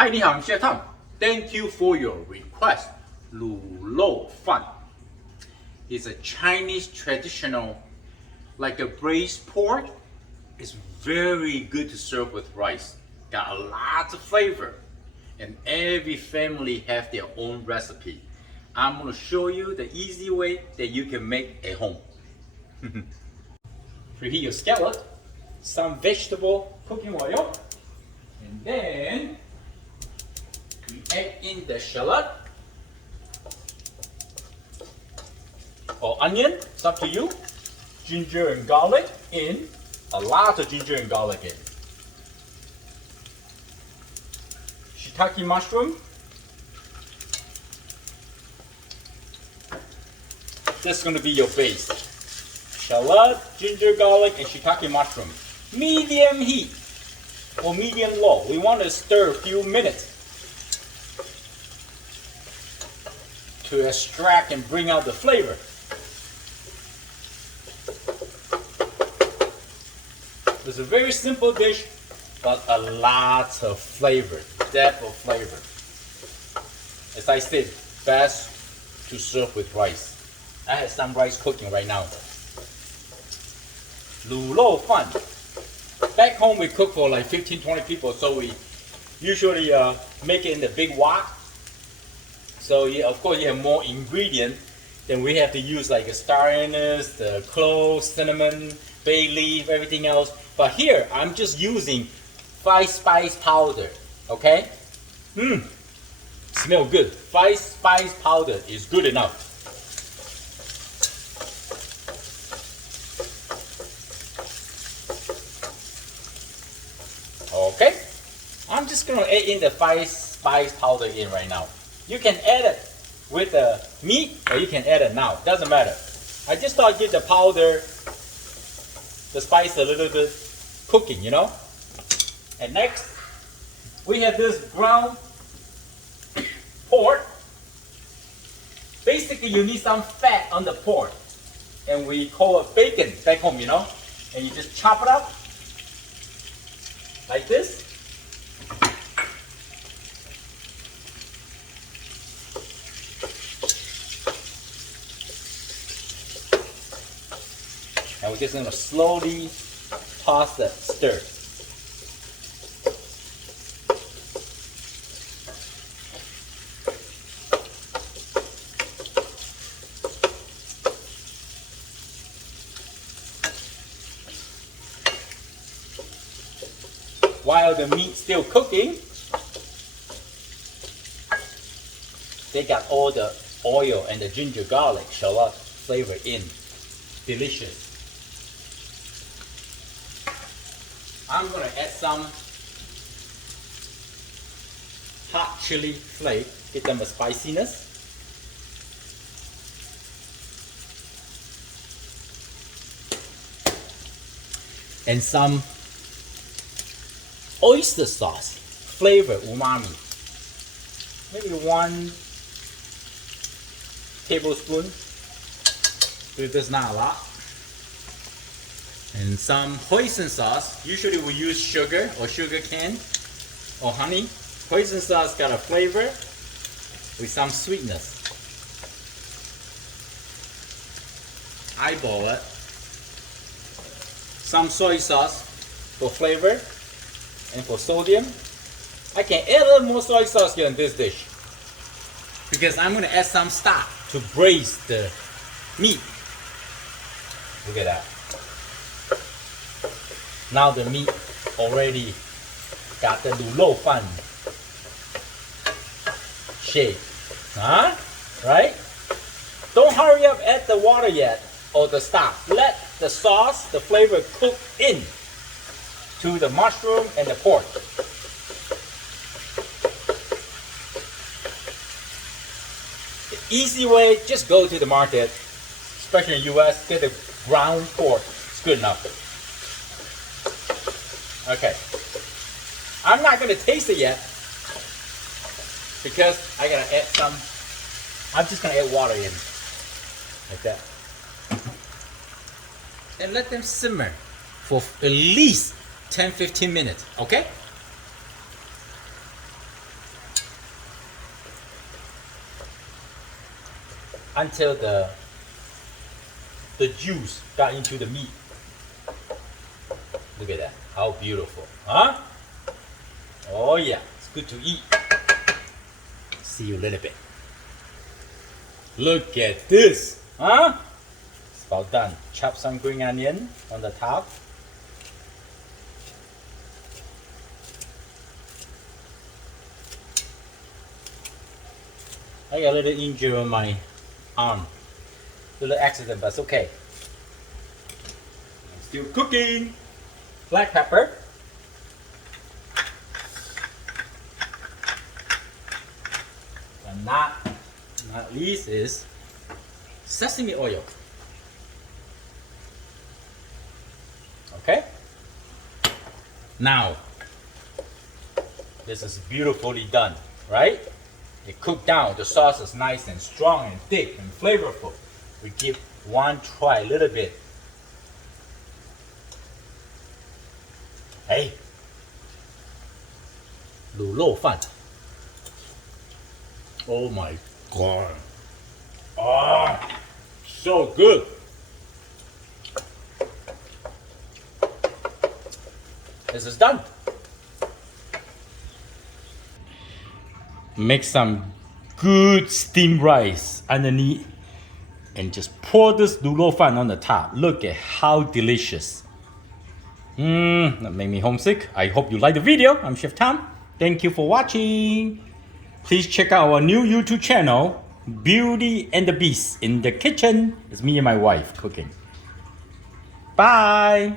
Hi, 你好，我是 Tom. Thank you for your request. Rou Fan is a Chinese traditional, like a braised pork. It's very good to serve with rice. Got a lot of flavor, and every family have their own recipe. I'm gonna show you the easy way that you can make at home. Preheat your skillet, some vegetable cooking oil, and then we add in the shallot or onion, it's up to you. Ginger and garlic in, a lot of ginger and garlic in. Shiitake mushroom. This is going to be your base. Shallot, ginger, garlic, and shiitake mushroom. Medium heat or medium low. We want to stir a few minutes to extract and bring out the flavor. It's a very simple dish, but a lot of flavor, depth of flavor. As I said, best to serve with rice. I have some rice cooking right now. Rou Fan. Back home we cook for like 15-20 people, so we usually make it in the big wok. So yeah, of course you have more ingredient, then we have to use like a star anise, the cloves, cinnamon, bay leaf, everything else. But here I'm just using 5 spice powder. Okay? Smell good. 5 spice powder is good enough. Okay? I'm just gonna add in the 5 spice powder in right now. You can add it with the meat or you can add it now. Doesn't matter. I just thought I'd give the powder, the spice a little bit cooking, you know. And next, we have this ground pork. Basically, you need some fat on the pork, and we call it bacon back home, you know. And you just chop it up like this. And we're just going to slowly toss that stir. While the meat's still cooking, they got all the oil and the ginger garlic shallot flavor in. Delicious. I'm going to add some hot chili flake, give them a spiciness. And some oyster sauce, flavor umami. Maybe 1 tablespoon. This is not a lot. And some hoisin sauce. Usually we use sugar or sugar cane or honey. Hoisin sauce got a flavor with some sweetness. Eyeball it. Some soy sauce for flavor and for sodium. I can add a little more soy sauce here in this dish because I'm going to add some stock to braise the meat. Look at that. Now the meat already got the Rou Fan shape. Huh? Right? Don't hurry up, add the water yet or the stock. Let the sauce, the flavor cook in to the mushroom and the pork. The easy way, just go to the market, especially in the US, get the ground pork. It's good enough. Okay. I'm not going to taste it yet because I got to add some. I'm just going to add water in like that. And let them simmer for at least 10-15 minutes, okay? until the juice got into the meat. Look at that, how beautiful, huh? Oh yeah, it's good to eat. See you a little bit. Look at this, huh? It's about done. Chop some green onion on the top. I got a little injury on my arm. Little accident, but it's okay. I'm still cooking. Black pepper. And not least is sesame oil. Okay? Now, this is beautifully done, right? It cooked down, the sauce is nice and strong and thick and flavorful. We give one try a little bit. Hey, Rou Fan. Oh my god. Oh, so good. This is done. Make some good steamed rice underneath and just pour this Rou Fan on the top. Look at how delicious. That made me homesick. I hope you like the video. I'm Chef Tom. Thank you for watching. Please check out our new YouTube channel, Beauty and the Beast in the Kitchen. It's me and my wife cooking. Bye.